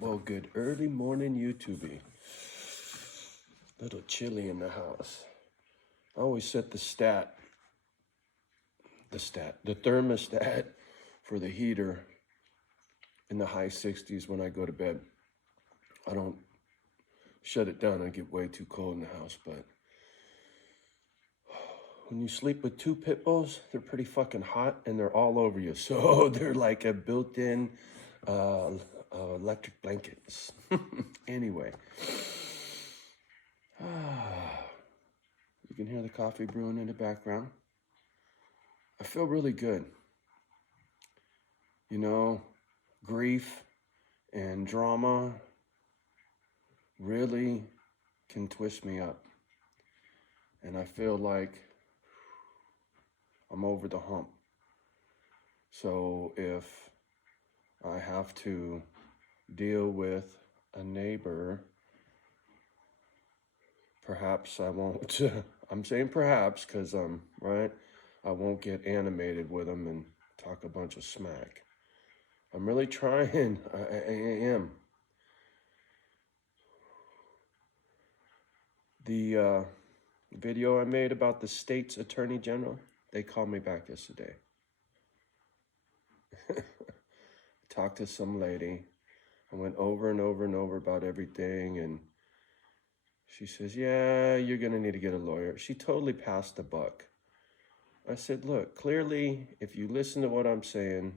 Well, good early morning, YouTube. Little chilly in the house. I always set the thermostat for the heater in the high 60s when I go to bed. I don't shut it down. I get way too cold in the house, but when you sleep with two pit bulls, they're pretty fucking hot and they're all over you. So they're like a built-in electric blankets. Anyway. You can hear the coffee brewing in the background. I feel really good. You know, grief and drama really can twist me up. And I feel like I'm over the hump. So if I have to deal with a neighbor, perhaps I won't, I'm saying perhaps because right? I won't get animated with them and talk a bunch of smack. I'm really trying, I am. The video I made about the state's attorney general, they called me back yesterday. Talked to some lady. I went over and over and over about everything, and she says, yeah, you're going to need to get a lawyer. She totally passed the buck. I said, look, clearly, if you listen to what I'm saying,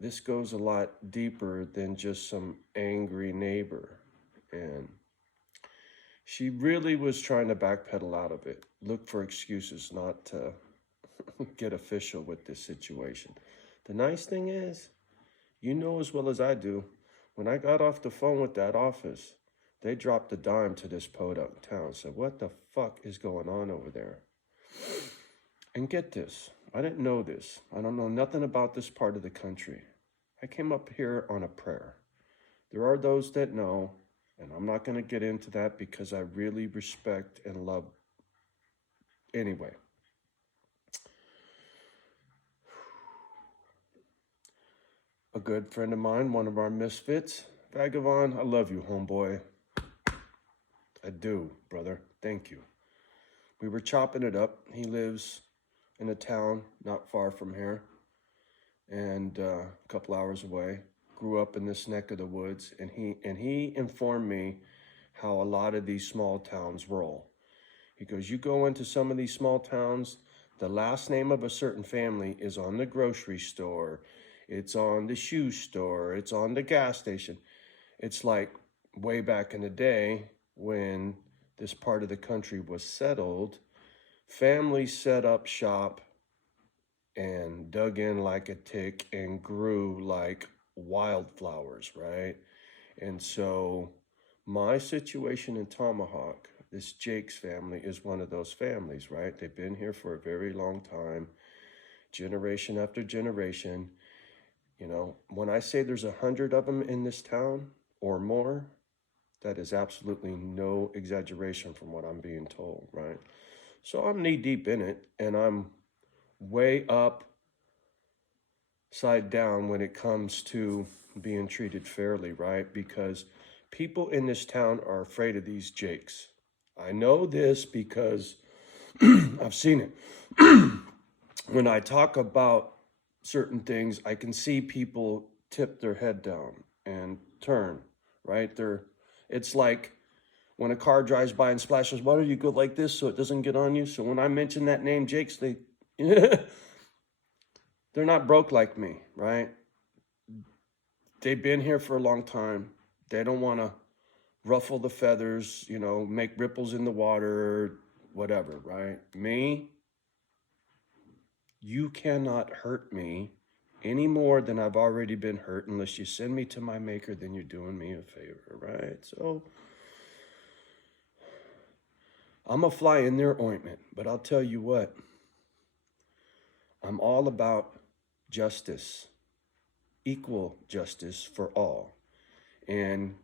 this goes a lot deeper than just some angry neighbor. And she really was trying to backpedal out of it, look for excuses not to get official with this situation. The nice thing is, you know as well as I do, when I got off the phone with that office, they dropped a dime to this podunk town. Said, what the fuck is going on over there? And get this, I didn't know this. I don't know nothing about this part of the country. I came up here on a prayer. There are those that know, and I'm not going to get into that because I really respect and love. Anyway. A good friend of mine, one of our misfits, Vagabond, I love you, homeboy. I do, brother. Thank you. We were chopping it up. He lives in a town not far from here and a couple hours away. Grew up in this neck of the woods, and he informed me how a lot of these small towns roll. He goes, you go into some of these small towns, the last name of a certain family is on the grocery store, it's on the shoe store, it's on the gas station. It's like way back in the day when this part of the country was settled, families set up shop and dug in like a tick and grew like wildflowers, right? And so my situation in Tomahawk, this Jake's family is one of those families, right? They've been here for a very long time, generation after generation. You know, when I say there's 100 of them in this town or more, that is absolutely no exaggeration from what I'm being told, right? So I'm knee deep in it, and I'm way upside down when it comes to being treated fairly, right? Because people in this town are afraid of these Jakes. I know this because I've seen it. When I talk about certain things, I can see people tip their head down and turn, right? It's like when a car drives by and splashes water, you go like this so it doesn't get on you. So when I mention that name, Jake's, they're not broke like me, right? They've been here for a long time. They don't want to ruffle the feathers, you know, make ripples in the water, whatever, right? Me, you cannot hurt me any more than I've already been hurt unless you send me to my maker, then you're doing me a favor, right? So I'm a fly in their ointment, but I'll tell you what, I'm all about justice, equal justice for all. And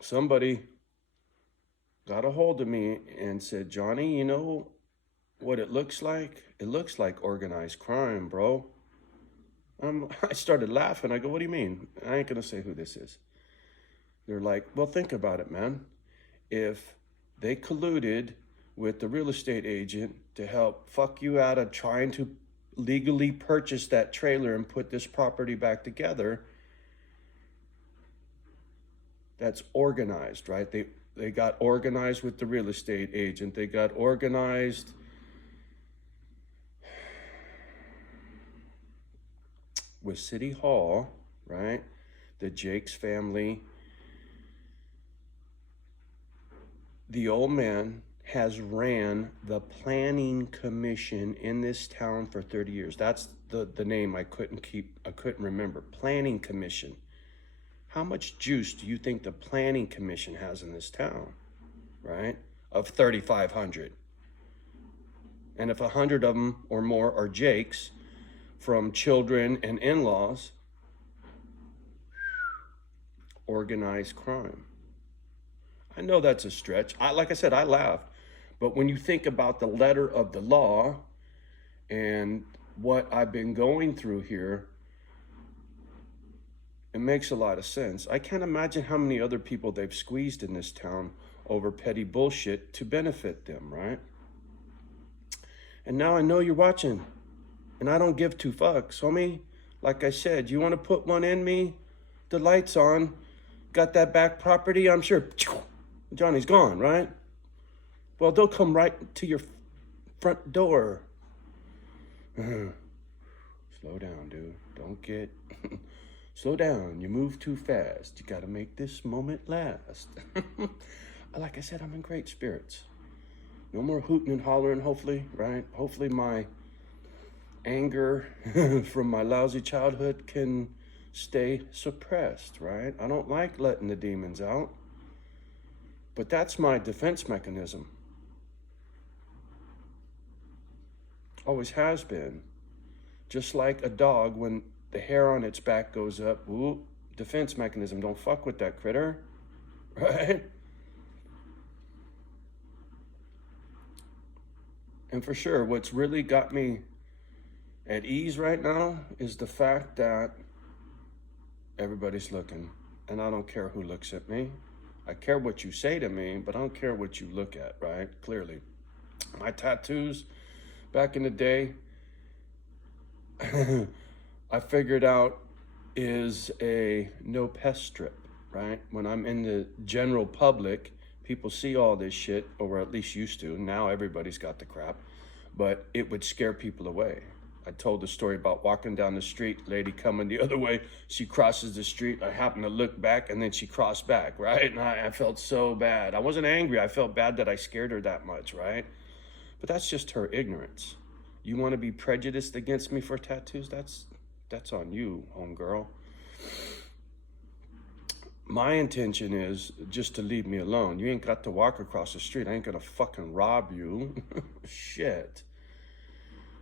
somebody got a hold of me and said, Johnny, you know what it looks like? It looks like organized crime, bro. I started laughing. I go, what do you mean? I ain't going to say who this is. They're like, well, think about it, man. If they colluded with the real estate agent to help fuck you out of trying to legally purchase that trailer and put this property back together, that's organized, right? They got organized with the real estate agent. They got organized with City Hall, right? The Jakes family. The old man has ran the planning commission in this town for 30 years. That's the name I couldn't remember. Planning commission. How much juice do you think the planning commission has in this town, right? Of 3,500. And if 100 of them or more are Jakes, from children and in-laws, organized crime. I know that's a stretch. Like I said, I laughed. But when you think about the letter of the law and what I've been going through here, it makes a lot of sense. I can't imagine how many other people they've squeezed in this town over petty bullshit to benefit them, right? And now I know you're watching, and I don't give two fucks, homie. Like I said, you want to put one in me? The light's on. Got that back property? I'm sure Johnny's gone, right? Well, they'll come right to your front door. Slow down, dude. Don't get... Slow down. You move too fast. You got to make this moment last. Like I said, I'm in great spirits. No more hooting and hollering, hopefully, right? Hopefully my anger from my lousy childhood can stay suppressed, right? I don't like letting the demons out. But that's my defense mechanism. Always has been. Just like a dog, when the hair on its back goes up, whoop, defense mechanism. Don't fuck with that critter, right? And for sure, what's really got me at ease right now is the fact that everybody's looking, and I don't care who looks at me. I care what you say to me, but I don't care what you look at, right? Clearly. My tattoos back in the day, I figured out is a no pest strip, right? When I'm in the general public, people see all this shit, or at least used to. Now everybody's got the crap, but it would scare people away. I told the story about walking down the street, lady coming the other way. She crosses the street. I happened to look back, and then she crossed back, right? And I felt so bad. I wasn't angry. I felt bad that I scared her that much, right? But that's just her ignorance. You want to be prejudiced against me for tattoos? That's on you, homegirl. My intention is just to leave me alone. You ain't got to walk across the street. I ain't gonna fucking rob you. Shit.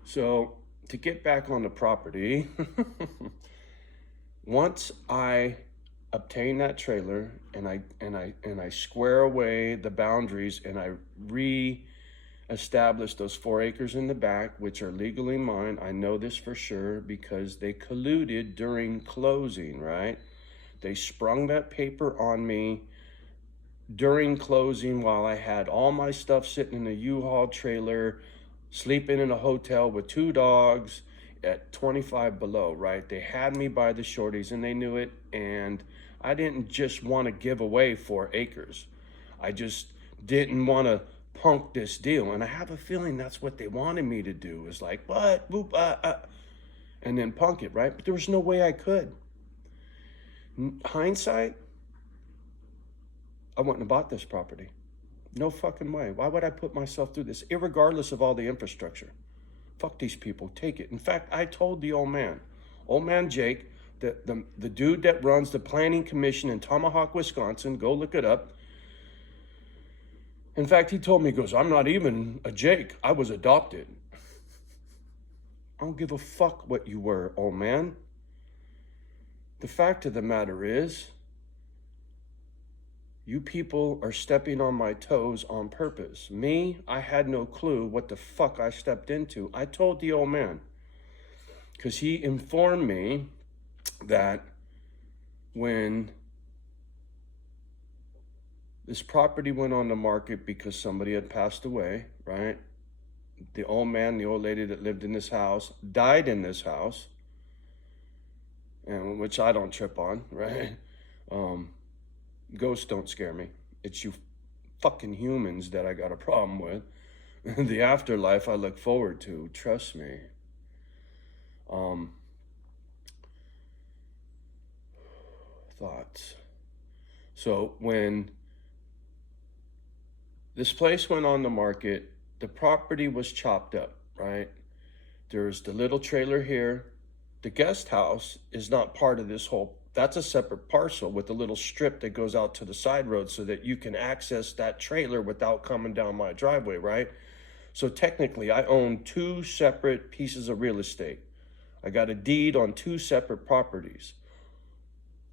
So, to get back on the property, once I obtain that trailer and I square away the boundaries and I re-establish those 4 acres in the back, which are legally mine. I know this for sure because they colluded during closing, right? They sprung that paper on me during closing while I had all my stuff sitting in a U-Haul trailer, sleeping in a hotel with 2 dogs at 25 below, right? They had me by the shorties and they knew it, and I didn't just want to give away 4 acres. I just didn't want to punk this deal, and I have a feeling that's what they wanted me to do, is like, what? Boop, and then punk it, right? But there was no way I could. Hindsight, I wouldn't have bought this property. No fucking way. Why would I put myself through this, irregardless of all the infrastructure? Fuck these people, take it. In fact, I told the old man Jake, the dude that runs the planning commission in Tomahawk, Wisconsin, go look it up. In fact, he told me, he goes, I'm not even a Jake. I was adopted. I don't give a fuck what you were, old man. The fact of the matter is, you people are stepping on my toes on purpose. Me, I had no clue what the fuck I stepped into. I told the old man, because he informed me that when this property went on the market because somebody had passed away, right? The old man, the old lady that lived in this house died in this house, and which I don't trip on, right? Ghosts don't scare me. It's you fucking humans that I got a problem with. The afterlife I look forward to, trust me. Thoughts. So when this place went on the market, the property was chopped up, right? There's the little trailer here. The guest house is not part of this whole, that's a separate parcel with a little strip that goes out to the side road so that you can access that trailer without coming down my driveway, right? So technically I own two separate pieces of real estate. I got a deed on two separate properties.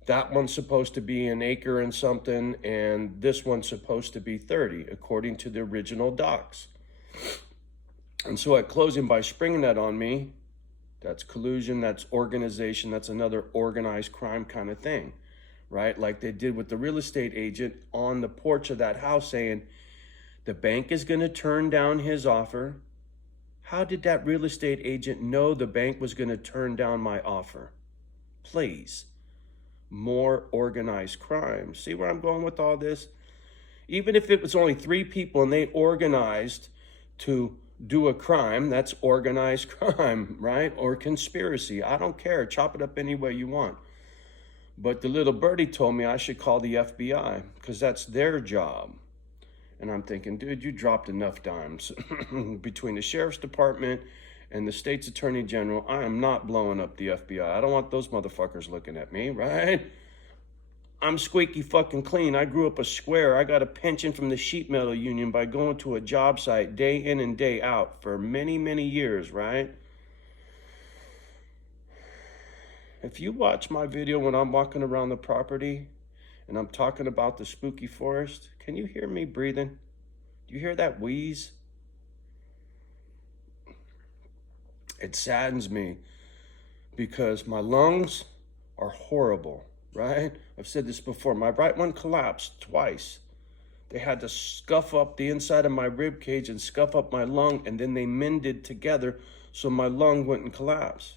That one's supposed to be an acre and something, and this one's supposed to be 30, according to the original docs. And so at closing, by springing that on me, that's collusion, that's organization, that's another organized crime kind of thing, right? Like they did with the real estate agent on the porch of that house saying, the bank is going to turn down his offer. How did that real estate agent know the bank was going to turn down my offer? Please. More organized crime. See where I'm going with all this? Even if it was only 3 people and they organized to do a crime, that's organized crime, right? Or conspiracy. I don't care. Chop it up any way you want. But the little birdie told me I should call the FBI because that's their job. And I'm thinking, dude, you dropped enough dimes between the sheriff's department and the state's attorney general. I am not blowing up the FBI. I don't want those motherfuckers looking at me, right? I'm squeaky fucking clean. I grew up a square. I got a pension from the sheet metal union by going to a job site day in and day out for many, many years, right? If you watch my video when I'm walking around the property and I'm talking about the spooky forest, can you hear me breathing? Do you hear that wheeze? It saddens me because my lungs are horrible, right? I've said this before. My right one collapsed twice. They had to scuff up the inside of my rib cage and scuff up my lung, and then they mended together so my lung wouldn't collapse.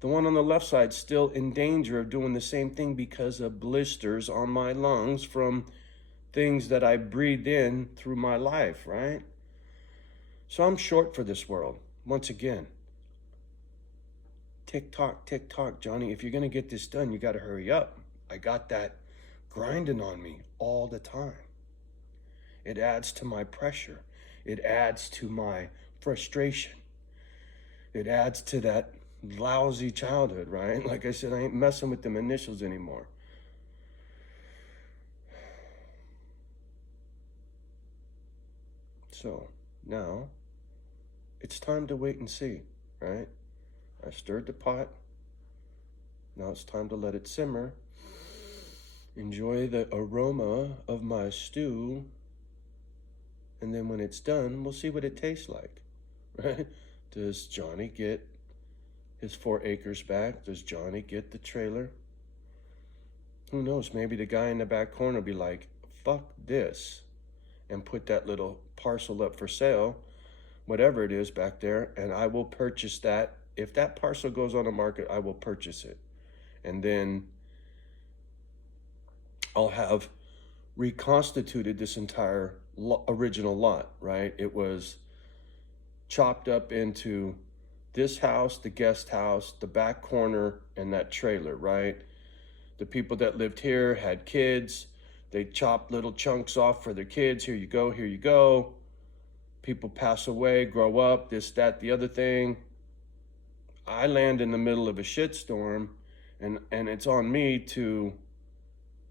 The one on the left side still in danger of doing the same thing because of blisters on my lungs from things that I breathed in through my life, right? So I'm short for this world. Once again, tick tock, Johnny. If you're going to get this done, you got to hurry up. I got that grinding on me all the time. It adds to my pressure. It adds to my frustration. It adds to that lousy childhood, right? Like I said, I ain't messing with them initials anymore. So now it's time to wait and see, right? I stirred the pot. Now it's time to let it simmer. Enjoy the aroma of my stew. And then when it's done, we'll see what it tastes like, right? Does Johnny get his 4 acres back? Does Johnny get the trailer? Who knows? Maybe the guy in the back corner will be like, fuck this, and put that little parcel up for sale, whatever it is back there, and I will purchase that. If that parcel goes on the market, I will purchase it. And then I'll have reconstituted this entire original lot, right? It was chopped up into this house, the guest house, the back corner, and that trailer, right? The people that lived here had kids. They chopped little chunks off for their kids. Here you go, here you go. People pass away, grow up, this, that, the other thing. I land in the middle of a shitstorm, and it's on me to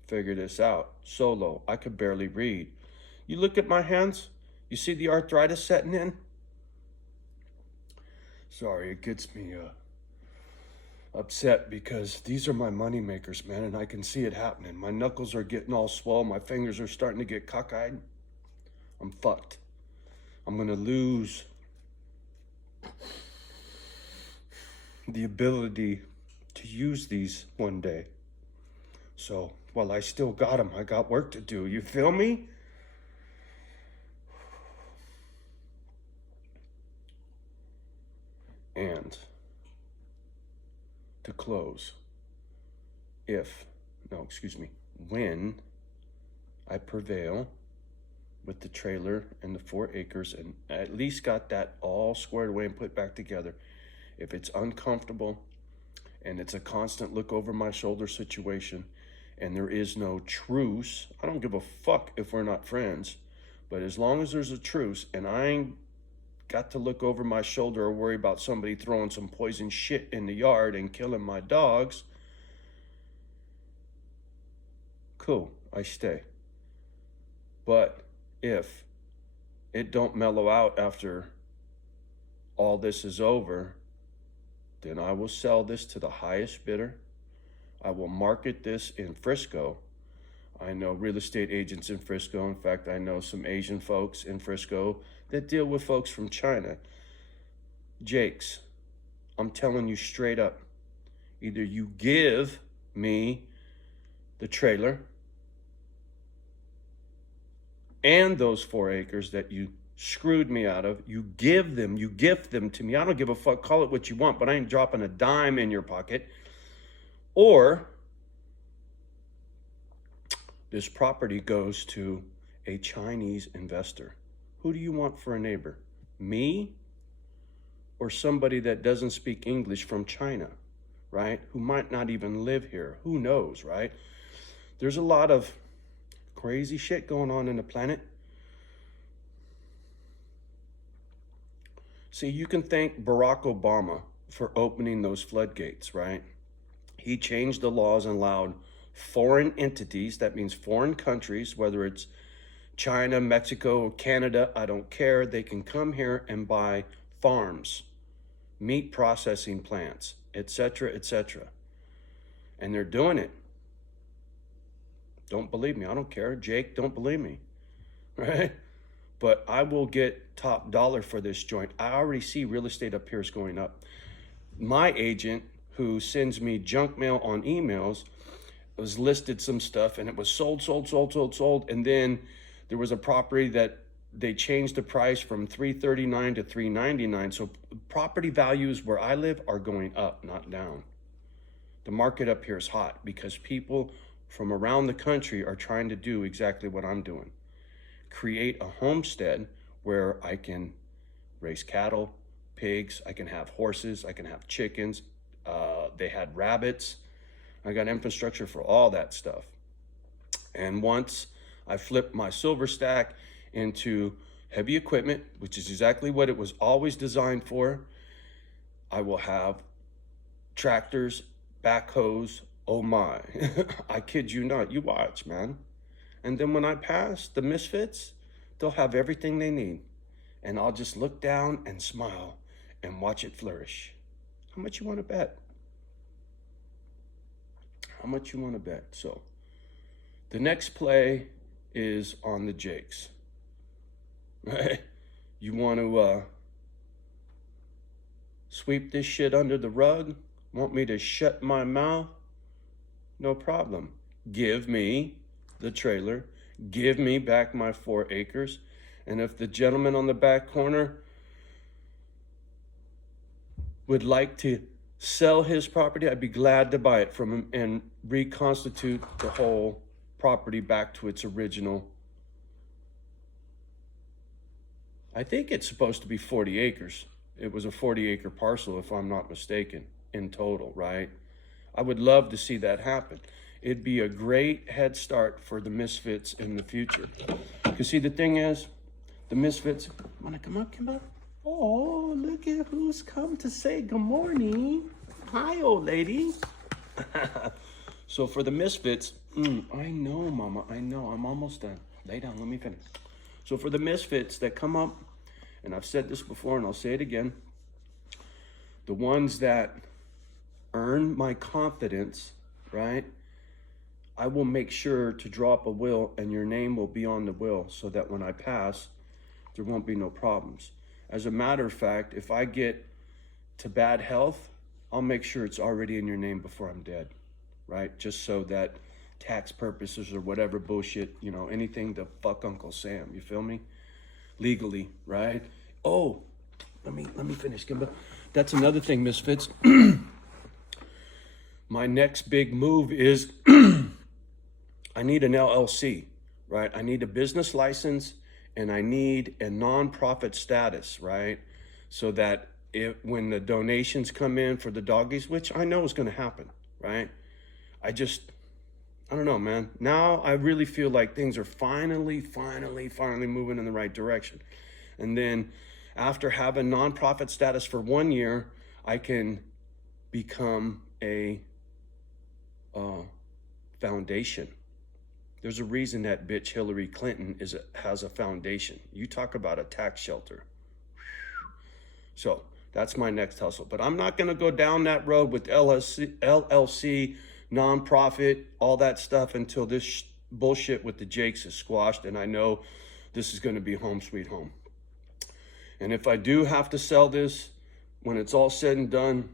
figure this out solo. I could barely read. You look at my hands, you see the arthritis setting in? Sorry, it gets me upset because these are my money makers, man, and I can see it happening. My knuckles are getting all swollen. My fingers are starting to get cockeyed. I'm fucked. I'm gonna lose the ability to use these one day. So while I still got them, I got work to do. You feel me? And to close, when I prevail with the trailer and the 4 acres and at least got that all squared away and put back together, if it's uncomfortable and it's a constant look over my shoulder situation and there is no truce, I don't give a fuck if we're not friends, but as long as there's a truce and I ain't got to look over my shoulder or worry about somebody throwing some poison shit in the yard and killing my dogs, cool, I stay. But if it don't mellow out after all this is over, then I will sell this to the highest bidder. I will market this in Frisco. I know real estate agents in Frisco. In fact, I know some Asian folks in Frisco that deal with folks from China. Jakes, I'm telling you straight up, either you give me the trailer and those 4 acres that you screwed me out of, you gift them to me. I don't give a fuck, call it what you want, but I ain't dropping a dime in your pocket. Or this property goes to a Chinese investor. Who do you want for a neighbor? Me or somebody that doesn't speak English from China, right? Who might not even live here. Who knows, right? There's a lot of crazy shit going on in the planet. See, you can thank Barack Obama for opening those floodgates, right? He changed the laws and allowed foreign entities, that means foreign countries, whether it's China, Mexico, Canada, I don't care, they can come here and buy farms, meat processing plants, etc., etc. And they're doing it. Don't believe me, I don't care. Jake, don't believe me, right? But I will get top dollar for this joint. I already see real estate up here is going up. My agent, who sends me junk mail on emails, was listed some stuff and it was sold. And then there was a property that they changed the price from $339 to $399. So property values where I live are going up, not down. The market up here is hot because people from around the country are trying to do exactly what I'm doing. Create a homestead where I can raise cattle, pigs, I can have horses, I can have chickens. They had rabbits. I got infrastructure for all that stuff. And once I flipped my silver stack into heavy equipment, which is exactly what it was always designed for, I will have tractors, backhoes, oh my. I kid you not, you watch, man. And then when I pass, the misfits, they'll have everything they need. And I'll just look down and smile and watch it flourish. How much you want to bet? How much you want to bet? So the next play is on the Jakes, right? You want to sweep this shit under the rug? Want me to shut my mouth? No problem. Give me the trailer. Give me back my 4 acres. And if the gentleman on the back corner would like to sell his property, I'd be glad to buy it from him and reconstitute the whole property back to its original. I think it's supposed to be 40 acres. It was a 40-acre parcel, if I'm not mistaken, in total, right? I would love to see that happen. It'd be a great head start for the misfits in the future. Because see, the thing is, the misfits, wanna come up, Kimber? Oh, look at who's come to say good morning. Hi, old lady. So for the misfits, I know, mama, I know, I'm almost done. Lay down, let me finish. So for the misfits that come up, and I've said this before and I'll say it again, the ones that earn my confidence, right? I will make sure to draw up a will and your name will be on the will so that when I pass, there won't be no problems. As a matter of fact, if I get to bad health I'll make sure it's already in your name before I'm dead, right? Just so that tax purposes or whatever bullshit, you know, anything to fuck Uncle Sam, you feel me? Legally, right? Oh, let me finish, Kimba. That's another thing, Misfits. My next big move is I need an LLC, right? I need a business license and I need a nonprofit status, right? So that when the donations come in for the doggies, which I know is going to happen, right? I don't know, man. Now I really feel like things are finally moving in the right direction. And then after having nonprofit status for 1 year, I can become a foundation. There's a reason that bitch Hillary Clinton has a foundation. You talk about a tax shelter. So that's my next hustle. But I'm not going to go down that road with LLC, nonprofit, all that stuff until this bullshit with the Jakes is squashed. And I know this is going to be home sweet home. And if I do have to sell this, when it's all said and done,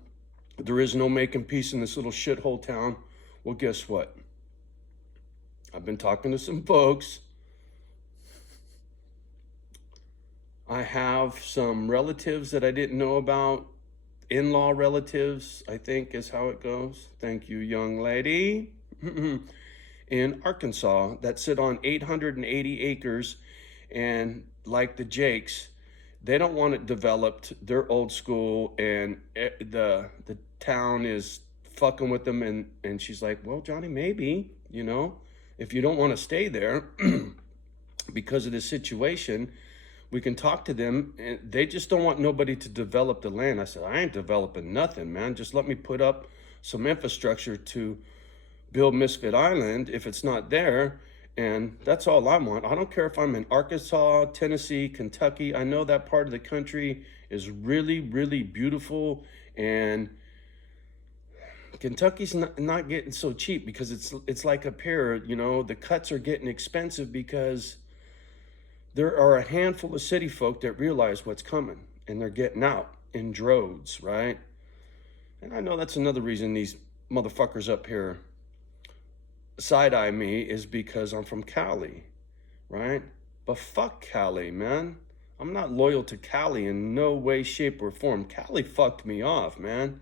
there is no making peace in this little shithole town. Well, guess what? I've been talking to some folks. I have some relatives that I didn't know about. In-law relatives, I think is how it goes. Thank you, young lady. In Arkansas that sit on 880 acres, and like the Jakes, they don't want it developed. They're old school, and the town is fucking with them. And she's like, well, Johnny, maybe, you know, if you don't want to stay there because of this situation, we can talk to them. And they just don't want nobody to develop the land. I said, I ain't developing nothing, man. Just let me put up some infrastructure to build Misfit Island if it's not there. And that's all I want. I don't care if I'm in Arkansas, Tennessee, Kentucky. I know that part of the country is really beautiful. And Kentucky's not getting so cheap because it's like up here, you know, the cuts are getting expensive because there are a handful of city folk that realize what's coming and they're getting out in droves, right? And I know that's another reason these motherfuckers up here side-eye me is because I'm from Cali, right? But fuck Cali, man. I'm not loyal to Cali in no way, shape, or form. Cali fucked me off, man.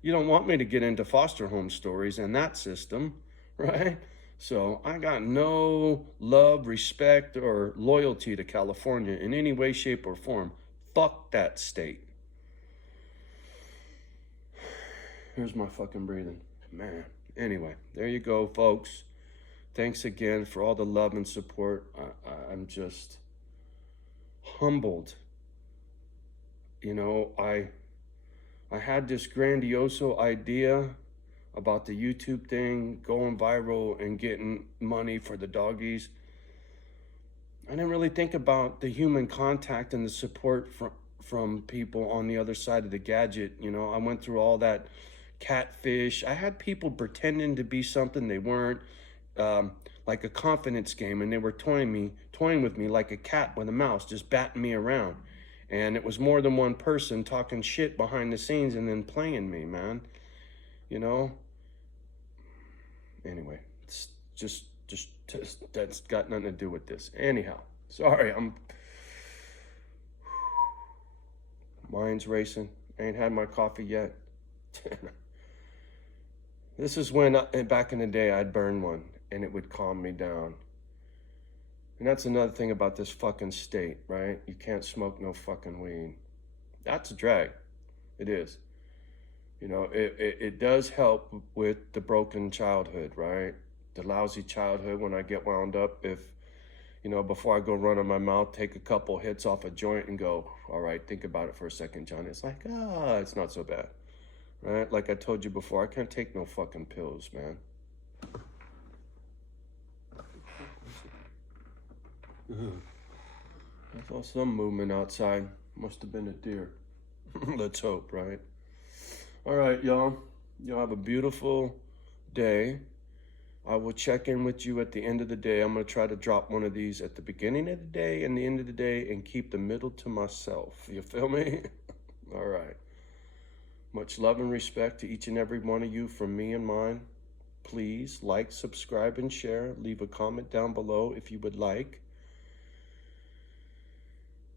You don't want me to get into foster home stories and that system, right? So I got no love, respect, or loyalty to California in any way, shape, or form. Fuck that state. Here's my fucking breathing, man. Anyway, there you go, folks. Thanks again for all the love and support. I'm just humbled. You know, I had this grandioso idea about the YouTube thing going viral and getting money for the doggies. I didn't really think about the human contact and the support from people on the other side of the gadget. You know, I went through all that catfish. I had people pretending to be something they weren't, like a confidence game, and they were toying with me like a cat with a mouse, just batting me around. And it was more than one person talking shit behind the scenes and then playing me, man. You know? Anyway, it's just that's got nothing to do with this. Anyhow, sorry, mind's racing. I ain't had my coffee yet. This is when, back in the day, I'd burn one, and it would calm me down. And that's another thing about this fucking state, right? You can't smoke no fucking weed. That's a drag. It is. You know, it does help with the broken childhood, right? The lousy childhood when I get wound up. If, you know, before I go run on my mouth, take a couple hits off a joint and go, all right, think about it for a second, John. It's like, it's not so bad. Right? Like I told you before, I can't take no fucking pills, man. I saw some movement outside. Must have been a deer. Let's hope, right? All right, y'all. Y'all have a beautiful day. I will check in with you at the end of the day. I'm going to try to drop one of these at the beginning of the day and the end of the day and keep the middle to myself. You feel me? All right. Much love and respect to each and every one of you from me and mine. Please like, subscribe, and share. Leave a comment down below if you would like.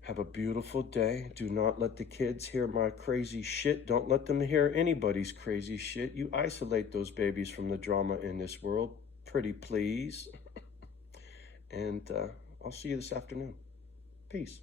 Have a beautiful day. Do not let the kids hear my crazy shit. Don't let them hear anybody's crazy shit. You isolate those babies from the drama in this world. Pretty please. And I'll see you this afternoon. Peace.